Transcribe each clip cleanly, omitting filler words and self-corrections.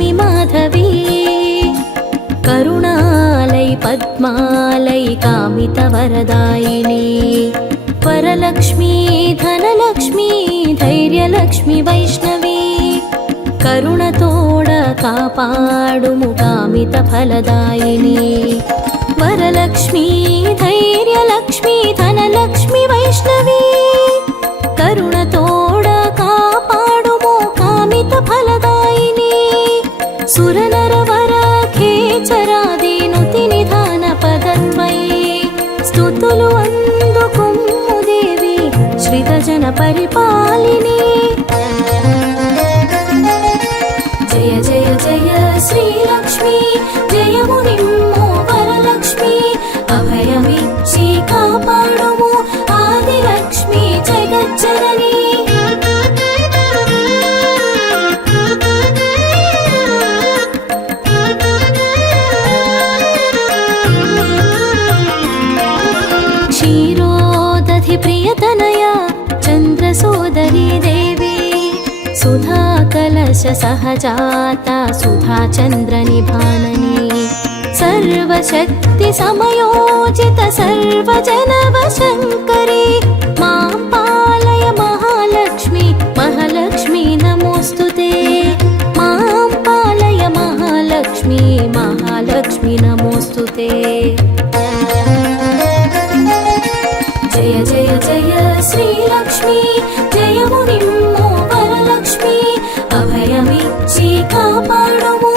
लक्ष्मी माधवी करुणालय पद्मालय कामितवरदायिनी वरलक्ष्मी धनलक्ष्मी धैर्यलक्ष्मी वैष्णवी करुणतोड कापाडुमु कामितफलदायिनी वरलक्ष्मी धैर्यलक्ष्मी धनलक्ष्मी वैष्णवी करुणतोड कापाडुमु कामितफलदायिनी सुरनरवर खेचरादीनुति निधान पदद्वये स्तुतुलु अंदुकुम्मु देवी श्रितजन परिपालिनी जय जय जय श्रीलक्ष्मी जयमुनिम्मो वरलक्ष्मी अभयमिच्ची कापाडुमु आदिलक्ष्मी जगज्जननी क्षीरोदधि प्रियतनया चन्द्रसोदरी देवी सुधा कलश सहजाता सुधा चन्द्रनिभाननी सर्वशक्ति समयोजित सर्वजनवशङ्करी मां पालय महालक्ष्मी महालक्ष्मी नमोस्तुते मां पालय महालक्ष्मी महालक्ष्मी नमोस्तुते जय जय जय श्रीलक्ष्मी जयमुनिम्मो वरलक्ष्मी अभयमिच्ची कापाडुमु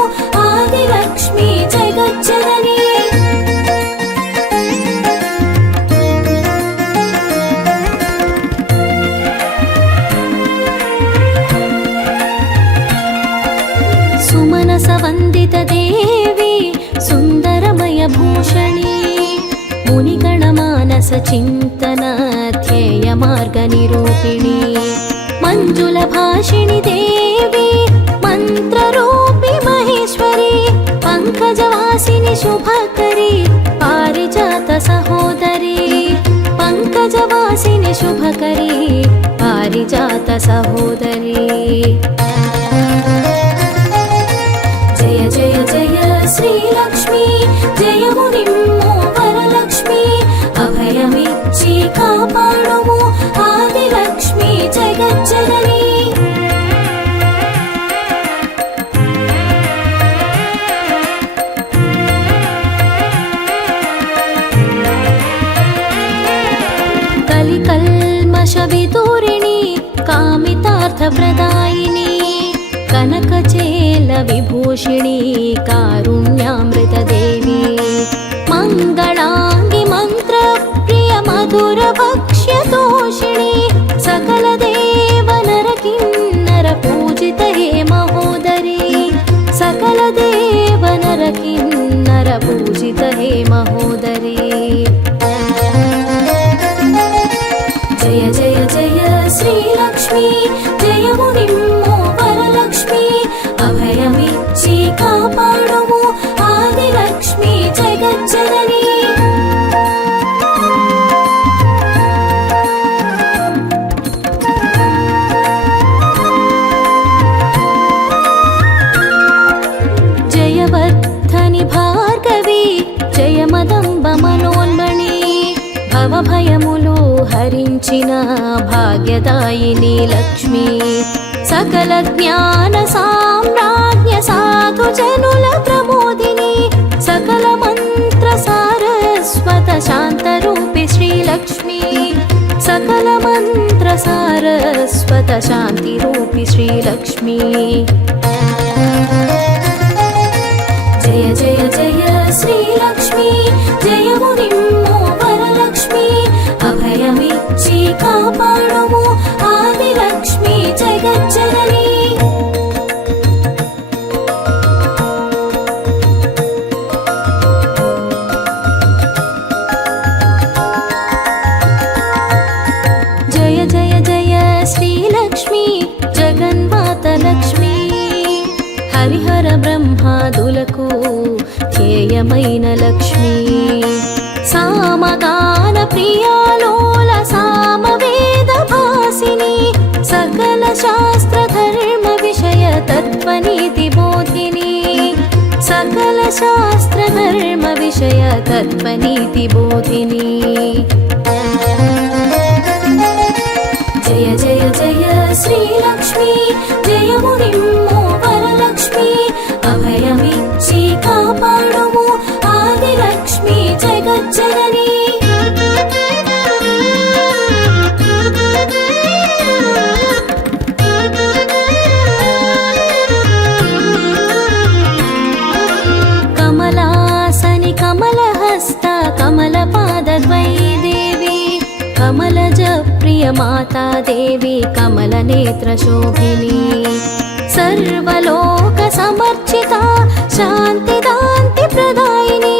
आदिलक्ष्मी जगज्जननी सुमनसवन्दित देवी सुन्दरमय भूषणी मुनिगणमानस चिन्तन ध्येय मार्गनिरूपिणी मञ्जुलभाषिणि देवी मन्त्ररूपि महेश्वरी पङ्कजवासिनि शुभकरी पारिजात सहोदरी पङ्कजवासिनि शुभकरी पारिजात सहोदरी जय जय जय श्रीलक्ष्मी जयमुनिम्मो वरलक्ष्मी अभयमिच्ची कापाडुमु आदिलक्ष्मी जगज्जननी कलिकल्मषविदूरिणी कामितार्थप्रदायिनी कनकचेलविभूषिणी कारुण्यामृतदेवी मङ्गलाङ्गि मन्त्रप्रिय मधुरभक्ष्यतोषिणी सकलदेवनरकिन्नर पूजित हे महोदरी सकलदेवनरकिन्नर पूजित हे महोदरी जय जय जय श्रीलक्ष्मी जयमुनिम्मो वरलक्ष्मी अभयमिच्ची कापाडुमु आदिलक्ष्मी जगज्जननी जयवर्धनि भार्गवी जयमदम्ब मनोन्मणि भवभयमुलु हरिंचिन भाग्यदायिनी लक्ष्मी सकल ज्ञान साम्राज्ञ साधु जनुल प्रमोदिनी सकल मंत्र सारस्वत शांतरूपि श्रीलक्ष्मी सकल मंत्र सारस्वत शांतिरूपि श्रीलक्ष्मी जय जय जय श्रीलक्ष्मी जयमुनिम्मो वरलक्ष्मी अभयमिच्ची कापाडुमु आदिलक्ष्मी जगज्जननी जय जय जय श्रीलक्ष्मी जगन्मातलक्ष्मी हरिहर ब्रह्मादुలకు ధ్యేయమైన లక్ష్మీ సామగాన ప్రియాలోల సామవేద భాసిని सकल शास्त्र धर्म विषय तत्वनीति बोधिनी सकल शास्त्र धर्म विषय तत्त्वनीति बोधिनी जय जय जय श्रीलक्ष्मी जय मुनिम्मो वरलक्ष्मी अभयमिच्చి కాపాడుము ఆదిలక్ష్మి జగజ్జనని కమలాసని కమలహస్త కమలపాదద్వయీ దేవి కమలజ ప్రియ మాతా దేవి కమలనేత్ర శోభిని सर्वलोक समर्चिता शान्तिदान्ति प्रदायिनी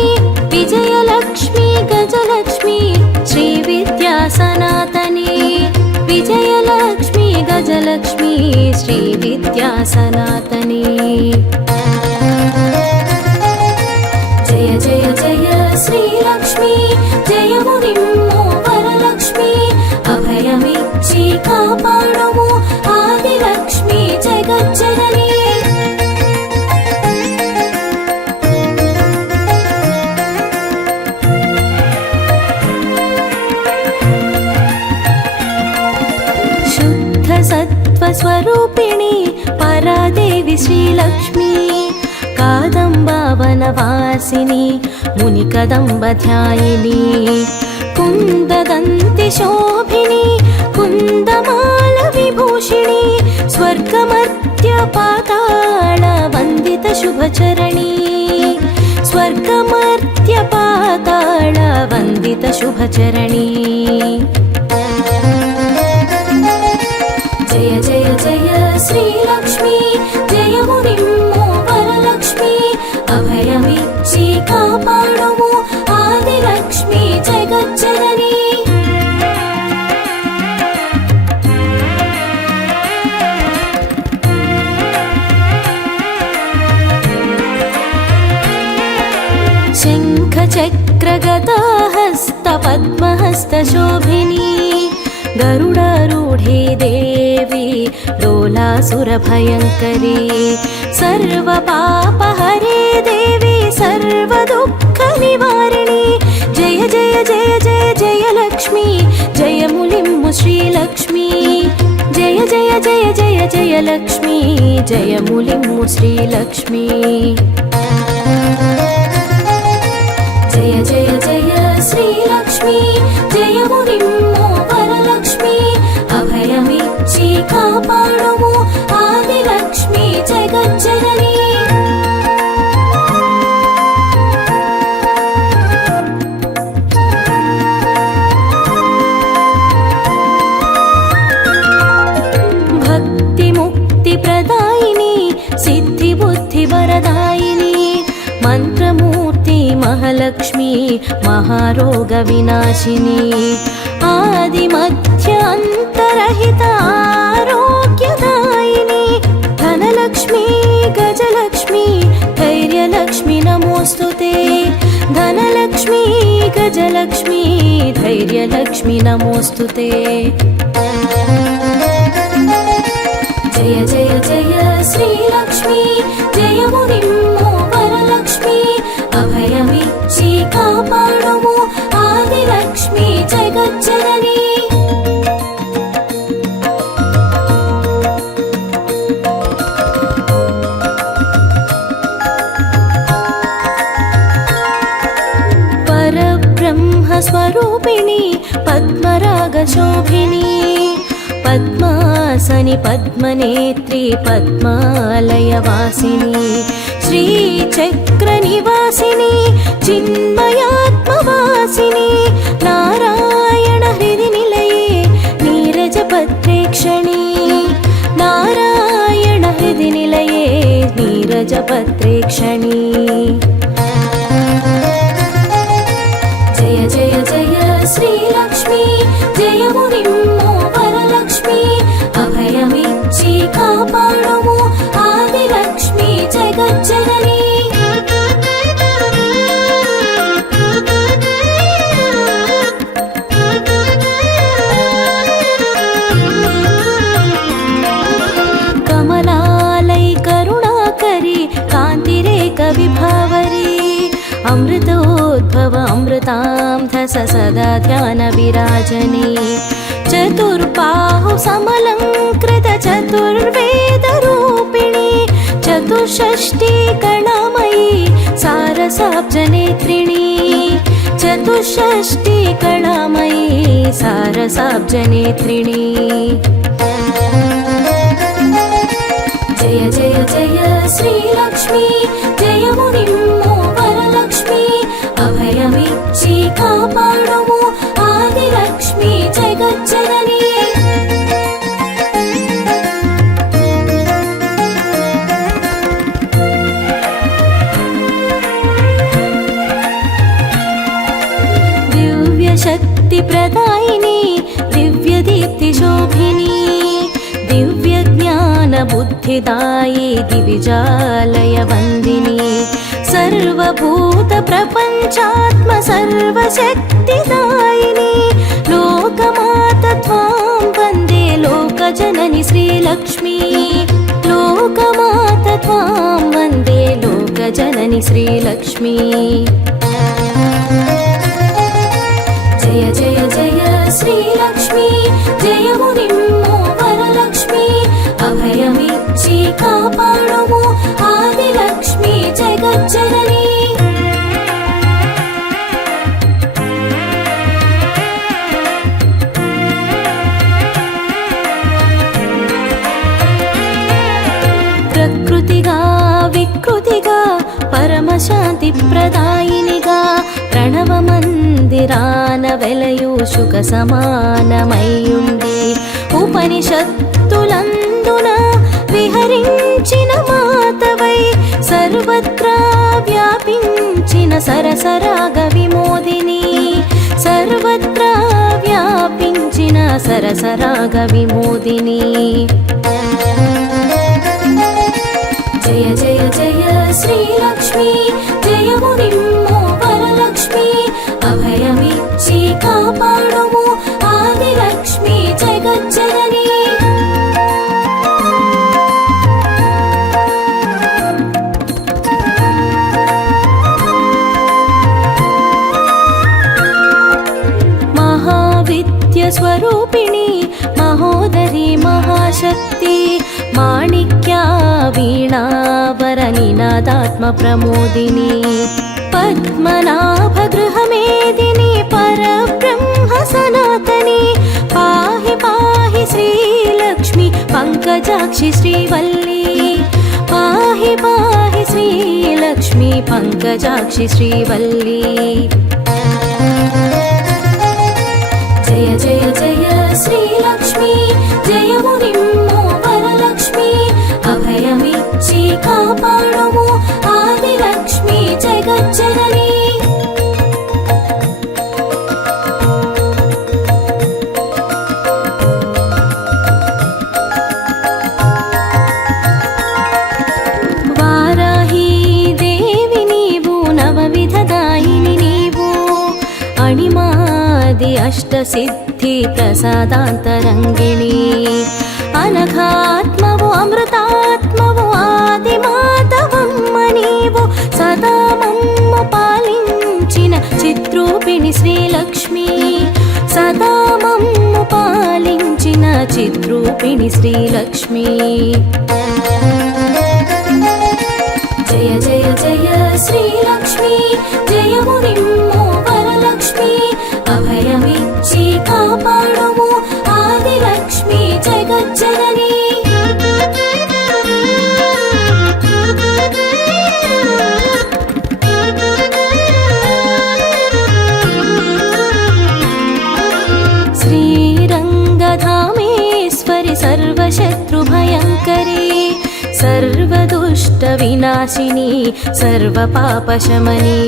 विजयलक्ष्मी गजलक्ष्मी श्रीविद्या सनातनी विजयलक्ष्मी गजलक्ष्मी श्रीविद्या सनातनी जय जय जय श्रीलक्ष्मी जय मुनिम्मो वरलक्ष्मी अभयमिच्చి కాపాడుము ఆదిలక్ష్మి జగజ్జనని శుద్ధ సత్వ స్వరూపిణి పరాదేవి శ్రీలక్ష్మి కాదంబావనవాసిని ముని కదంబ ధ్యాయిని कुन्ददन्ति शोभिनी कुन्दमाल विभूषिणी स्वर्गमर्त्य पाताल वन्दित शुभचरणी स्वर्गमर्त्य पाताल वन्दित शुभचरणी जय जय जय श्रीलक्ष्मी जय मुनिम्मो वरलक्ष्मी अभयमिच्చి కాపాడుము ఆదిలక్ష్మి జగజ్జనని శంఖ చక్ర గదాహస్త పద్మహస్త శోభిని గరుడారూఢే దేవి డోలాసుర భయంకరీ సర్వ పాపహరే దేవి సర్వ దుఃఖ నివారిణి జయ జయ జయ జయ జయ లక్ష్మి జయ ములిమ్ము శ్రీలక్ష్మి జయ జయ జయ జయ జయ లక్ష్మి జయ ములిమ్ము శ్రీలక్ష్మి జయ జయ జయ శ్రీలక్ష్మి జయ మునిమ్మో వరలక్ష్మి అభయమిచ్చి కాపాడుము ఆదిలక్ష్మి జగజ్జనని భక్తి ముక్తి ప్రదాయిని సిద్ధి బుద్ధి వరదాయిని మంత్రమూర్తి మహాలక్ష్మి మహారోగ వినాశిని ఆది మధ్య అంతరహిత ఆరోగ్యదాయిని ధనలక్ష్మి గజలక్ష్మి ధైర్యలక్ష్మి నమోస్తుతే ధనలక్ష్మి గజలక్ష్మి ధైర్యలక్ష్మి నమోస్తుతే జయ జయ జయ శ్రీలక్ష్మి జయ మునిమ్మో వరలక్ష్మి అభయమిచ్చి కాపాడుము ఆదిలక్ష్మి జగజ్జనని పరబ్రహ్మ స్వరూపిణి పద్మరాగ శోభిని పద్మాసని పద్మనేత్రి పద్మాలయవాసిని శ్రీచక్ర నివాసిని చిన్మయాత్మవాసిని నారాయణ హృది నిలయే నీరజపత్రేక్షణి నారాయణ హృది నిలయే నీరజపత్రేక్షణి జయ జయ జయ శ్రీలక్ష్మి జయ మునిమ్మో వరలక్ష్మి అభయమిచ్చి కాపాడుము ఆదిలక్ష్మి జగజ్జనని కమలాలై కరుణాకరి कान्तिरेक विभावरी अमृतोद्भव अमृतांध सदा ध्यान विराजने चतुर्बाहु समलंकृत चतुर्वेद रूपिणी चतुष्षष्टि कलामयी सारसाब्जनेत्रिणी चतुष्षष्टि कलामयी सारसाब्जनेत्रिणी जय जय जय श्रीलक्ष्मी जय मुनिम्मो वरलक्ष्मी अभयमिच्ची कापाडुमु आदिलक्ष्मी जगज्जननी दिव्यशक्तिप्रदायिनी दिव्यदीप्तिशोभिनी दिव्यज्ञानबुद्धिदायी दिविजालयवन्दिनी सर्वभूतप्रपञ्चात्म सर्वशक्तिदायिनी लोकमाता त्वां वन्दे लोकजननी श्रीलक्ष्मी लोकमाता त्वां वन्दे लोकजननी श्रीलक्ष्मी जय जय जय श्रीलक्ष्मी जय मुनिम्मो वरलक्ष्मी अभयमिच्ची कापाडुमु आदिलक्ष्मी जगज्जननी प्रकृतिगा विकृतिगा परमशान्तिप्रदायिनिगा प्रणवमन्दिरान वेलयु सुख समानमयुंडी उपनिषत्तुलंदुन विहरिंचिन मातवै सर्वत्रा व्यापिंचिन सरसराग विमोदिनी सर्वत्रा व्यापिंचिन सरसराग विमोदिनी जय जय जय श्रीलक्ष्मी जय मुनिम्मो वरलक्ष्मी अभयमिच्ची कापाडुमु आदिलक्ष्मी जगज्जननी महाविद्यस्वरूपिणी महोदरी महाशक्ति माणिक्या वीणावरनिनादात्मप्रमोदिनी पद्मनाभगृहमेदिनी परब्रह्म सनातनी पाहि पाहि श्रीलक्ष्मी पंकजाक्षि श्रीवल्ली पाहि पाहि श्रीलक्ष्मी पंकजाक्षि श्रीवल्ली जय जय जय श्रीलक्ष्मी जय मुनिम्मो वरलक्ष्मी अभयमिच्ची कापाडुमु आदिलक्ष्मी जगज्जननी वाराही देवी नीवु नवविधदायिनी नीवु अणिमादि अष्टसिद्धि प्रसादान्तरङ्गिणी अनघात्मवु अमृतात्मवु आदिमातवम्म नीवु सदा मम्म पालिंचिन चिद्रूपिणि श्रीलक्ष्मी सदा मम्म पालिंचिन चिद्रूपिणि श्रीलक्ष्मी जय जय जय श्रीलक्ष्मी जय मुनिम्मो वरलक्ष्मी अभयमिच्ची कापाडुमु आदिलक्ष्मी जगज्जननी श्रीरङ्गधामेश्वरि सर्वशत्रुभयङ्करी सर्वदुष्टविनाशिनी सर्वपापशमनी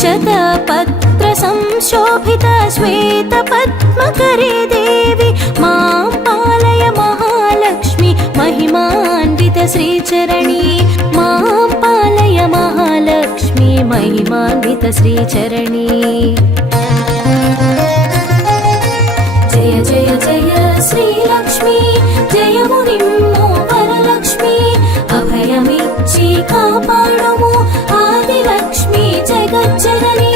शतपत्रसंशोभित श्वेतपद्मकरे देवी मां पालय महालक्ष्मी महिमान्वित श्रीचरणी मां पालय महालक्ष्मी महिमान्वित श्रीचरणी जय जय जय श्रीलक्ष्मी जय मुनिम्मो वरलक्ष्मी अभयमिच्ची का కాపాడుము ఆదిలక్ష్మి జగజ్జనని.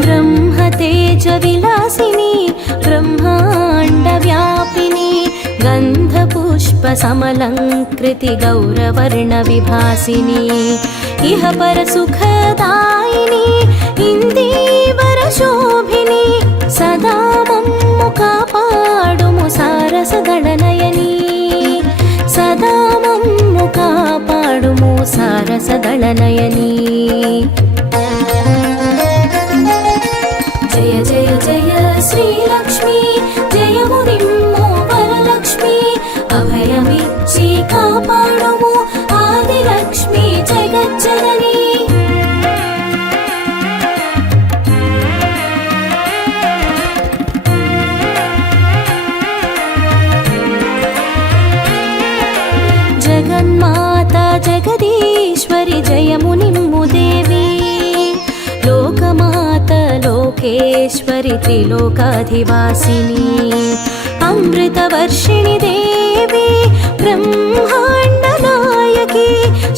బ్రహ్మతేజ విలాసిని బ్రహ్మాండ వ్యాపిని గంధపుష్ప సమలంకృతి గౌరవర్ణ విభాసిని ఇహ పర సుఖదాయిని ఇందీవర శోభిని సదా మమ్ము కాపాడుము సారసదళనయని. సదా మమ్ము కాపాడుము సారసదళనయని. జయ జయ జయ శ్రీలక్ష్మి జయము నిమ్ము వరలక్ష్మి అభయమిచ్చి కాపాడుము ఆదిలక్ష్మి జగజ్జనని. జగన్మాత జగదీశ్వరి జయము నిమ్ము దేవి. లోకమాత లోకేశ్వరి త్రిలోకాధివాసిని అమృతవర్షిణి దేవి బ్రహ్మాండ నాయకి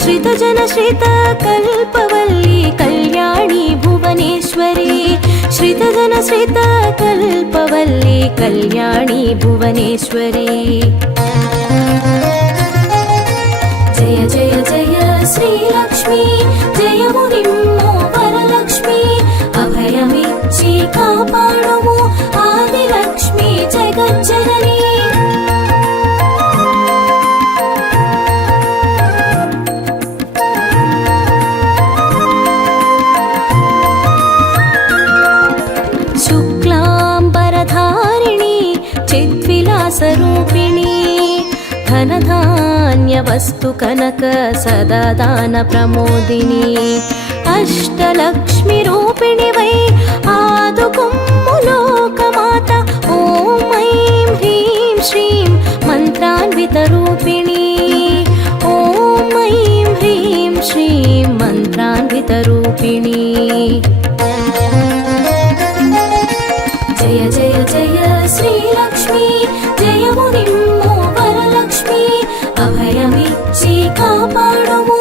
శ్రితజన శ్రిత కల్పవల్లి కళ్యాణి భువనేశ్వరి. శ్రితజన శ్రిత కల్పవల్లి కళ్యాణి భువనేశ్వరి. జయ జయ జయ శ్రీలక్ష్మి జయము నిమ్ము వరలక్ష్మి అభయమిచ్చి కాపాడుము ఆదిలక్ష్మి జగజ్జనని. శుక్లాంబరధారిణి చిద్విలాసరూపిణి ధనధాన్య వస్తు కనక సదా దాన ప్రమోదిని. అష్టలక్ష్మి రూపిణి వై ఆదుకుమ్ము లోకమాత. ఓం ఐం హ్రీం శ్రీం మంత్రాన్విత రూపిణి. ఓం ఐం హ్రీం శ్రీం మంత్రాన్విత రూపిణి. జయ జయ జయ శ్రీలక్ష్మి జయము నిమ్ము వరలక్ష్మి అభయమిచ్చి కాపాడుము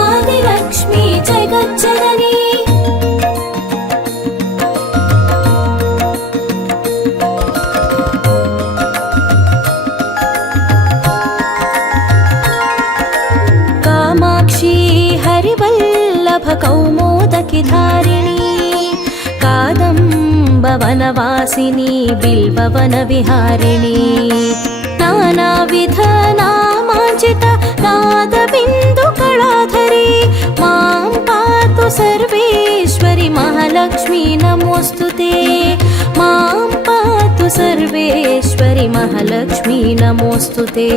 ఆదిలక్ష్మి జగజ్జనని. కామాక్షి హరివల్లభ కౌమోదకి ధారిణి కాదంబ వనవాసిని బిల్వవన విహారిణి. నానావిధ నామాంచిత నాద బిందు కళాధరి మాం పాతు సర్వేశ్వరి మహాలక్ష్మి నమోస్తుతే. మాం పాతు సర్వేశ్వరి మహాలక్ష్మి నమోస్తుతే.